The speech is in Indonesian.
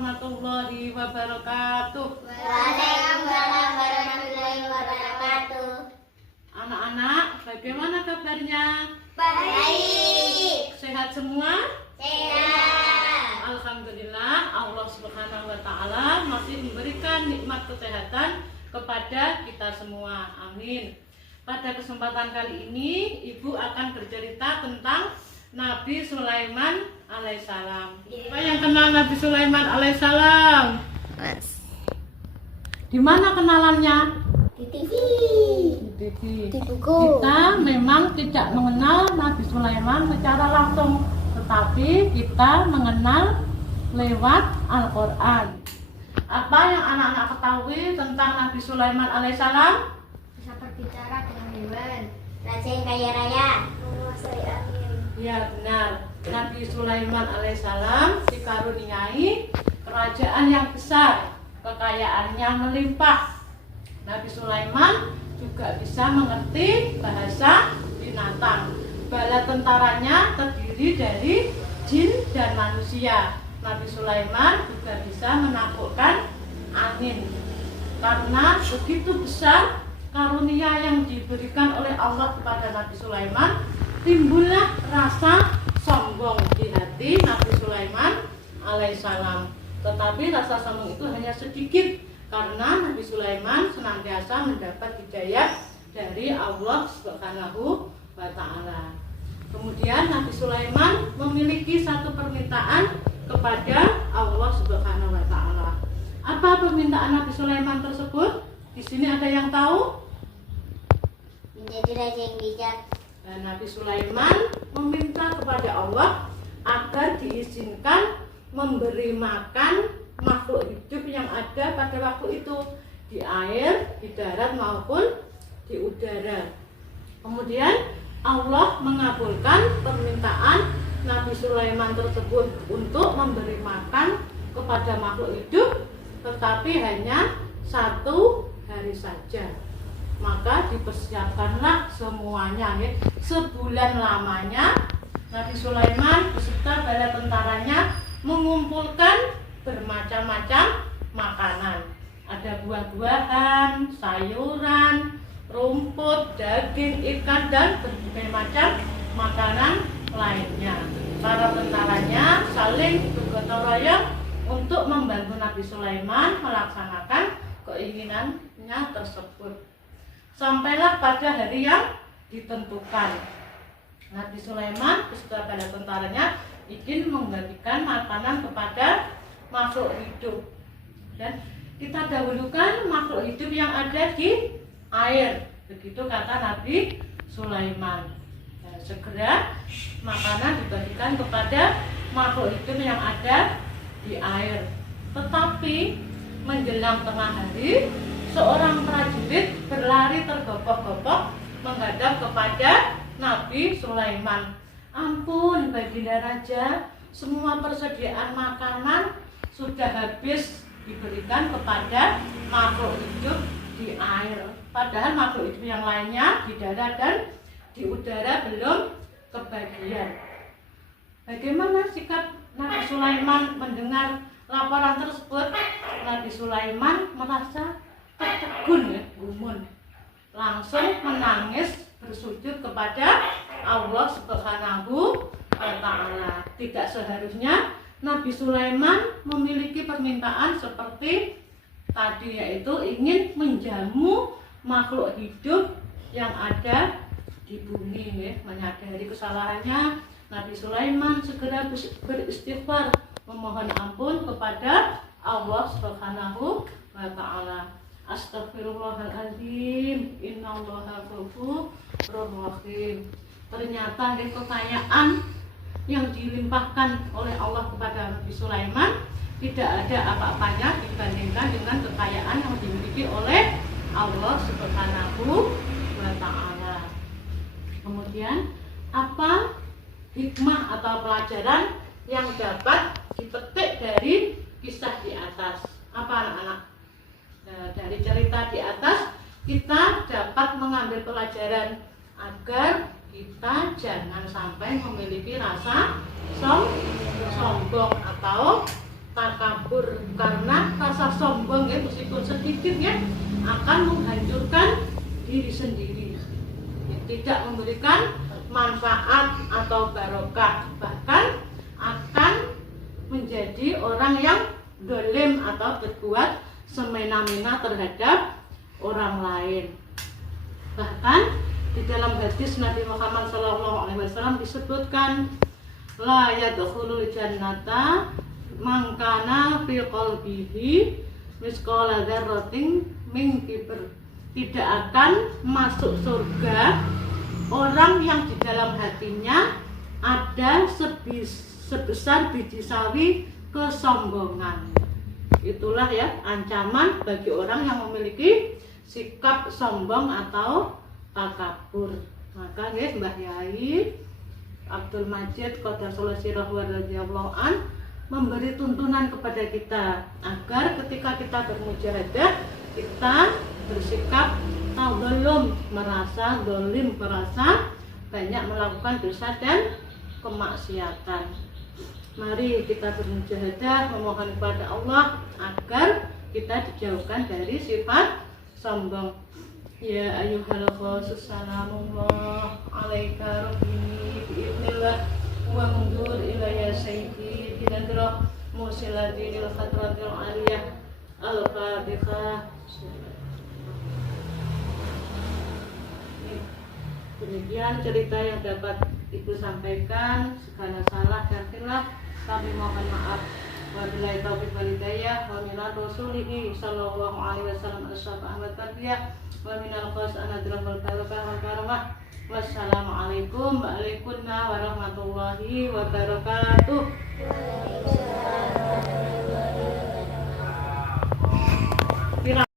warahmatullahi wabarakatuh. Waalaikumsalam warahmatullahi wabarakatuh. Anak-anak, bagaimana kabarnya? Baik. Sehat semua? Sehat. Alhamdulillah, Allah Subhanahu wa Ta'ala masih memberikan nikmat kesehatan kepada kita semua. Amin. Pada kesempatan kali ini, Ibu akan bercerita tentang Nabi Sulaiman alaihissalam. Siapa yang kenal Nabi Sulaiman alaihissalam? Di mana kenalannya? Di TV. Di TV. Di buku. Kita memang tidak mengenal Nabi Sulaiman secara langsung, tetapi kita mengenal lewat Al-Quran. Apa yang anak-anak ketahui tentang Nabi Sulaiman alaihissalam? Bisa berbicara dengan hewan. Raja yang kaya raya. Menguasai angin. Ya benar, Nabi Sulaiman alaihissalam dikaruniai kerajaan yang besar, kekayaannya melimpah. Nabi Sulaiman juga bisa mengerti bahasa binatang. Bala tentaranya terdiri dari jin dan manusia. Nabi Sulaiman juga bisa menaklukkan angin. Karena begitu besar karunia yang diberikan oleh Allah kepada Nabi Sulaiman, timbullah rasa sombong di hati Nabi Sulaiman alaihissalam. Tetapi rasa sombong itu hanya sedikit karena Nabi Sulaiman senantiasa mendapat hidayah dari Allah Subhanahu wa Ta'ala. Kemudian Nabi Sulaiman memiliki satu permintaan kepada Allah Subhanahu wa Ta'ala. Apa permintaan Nabi Sulaiman tersebut? Di sini ada yang tahu? Menjadi raja yang bijak. Dan Nabi Sulaiman meminta kepada Allah agar diizinkan memberi makan makhluk hidup yang ada pada waktu itu, di air, di darat maupun di udara. Kemudian Allah mengabulkan permintaan Nabi Sulaiman tersebut untuk memberi makan kepada makhluk hidup, tetapi hanya 1 hari saja. Maka dipersiapkanlah semuanya, ya. Sebulan lamanya Nabi Sulaiman beserta bala tentaranya mengumpulkan bermacam-macam makanan. Ada buah-buahan, sayuran, rumput, daging, ikan, dan berbagai macam makanan lainnya. Para tentaranya saling bergotong royong untuk membantu Nabi Sulaiman melaksanakan keinginannya tersebut. Sampailah pada hari yang ditentukan. Nabi Sulaiman beserta bala tentaranya ingin membagikan makanan kepada makhluk hidup. Dan kita dahulukan makhluk hidup yang ada di air. Begitu kata Nabi Sulaiman. Dan segera makanan dibagikan kepada makhluk hidup yang ada di air. Tetapi menjelang tengah hari, seorang prajurit berlari tergopoh-gopoh menghadap kepada Nabi Sulaiman. Ampun Baginda Raja, semua persediaan makanan sudah habis diberikan kepada makhluk hidup di air. Padahal makhluk hidup yang lainnya di darat dan di udara belum kebagian. Bagaimana sikap Nabi Sulaiman mendengar laporan tersebut? Nabi Sulaiman merasa tertegun, ya, gumun. Langsung menangis bersujud kepada Allah Subhanahu wa Ta'ala. Tidak seharusnya Nabi Sulaiman memiliki permintaan seperti tadi, yaitu ingin menjamu makhluk hidup yang ada di bumi, ya. Menyadari kesalahannya, Nabi Sulaiman segera beristighfar memohon ampun kepada Allah Subhanahu wa Ta'ala. Astagfirullahaladzim, innallaha ghafurur rahim. Ternyata kekayaan yang dilimpahkan oleh Allah kepada Nabi Sulaiman tidak ada apa-apanya dibandingkan dengan kekayaan yang dimiliki oleh Allah Subhanahu wa Ta'ala. Kemudian apa hikmah atau pelajaran yang dapat dipetik dari kisah di atas? Apa anak-anak? Dari cerita di atas kita dapat mengambil pelajaran agar kita jangan sampai memiliki rasa sombong atau takabur, karena rasa sombong ya meskipun sedikit ya akan menghancurkan diri sendiri, tidak memberikan manfaat atau barokah, bahkan akan menjadi orang yang dolim atau berbuat semena-mena terhadap orang lain. Bahkan di dalam hadis Nabi Muhammad SAW disebutkan, la yadkhulul jannata man kana fi qalbihi misqala dzarratin min kibr. Tidak akan masuk surga orang yang di dalam hatinya ada sebesar biji sawi kesombongan. Itulah ya ancaman bagi orang yang memiliki sikap sombong atau takabur. Maka guys, Mbah Yai Abdul Majid Qaddasallahu sirrahu radhiyallahu an memberi tuntunan kepada kita agar ketika kita bermujahadah kita bersikap belum merasa dolim, merasa banyak melakukan dosa dan kemaksiatan. Mari kita bermujahadah memohon kepada Allah agar kita dijauhkan dari sifat sombong. Ya ayyuhal khasus salamullah alaika rabbi bi'idnillah wa mundur ilayya sayyidi binadrah musilatil khatratil aliyah al-fatihah. Demikian cerita yang dapat Ibu sampaikan. Segala salah dan khilaf kami mohon maaf. Wabillahi taufiq wal hidayah wa minal rasulihi sallallahu alaihi wasallam as-safa'at tarbiyah wa minal qas'anatil barakah wal karamah. Wassalamualaikum warahmatullahi wabarakatuh.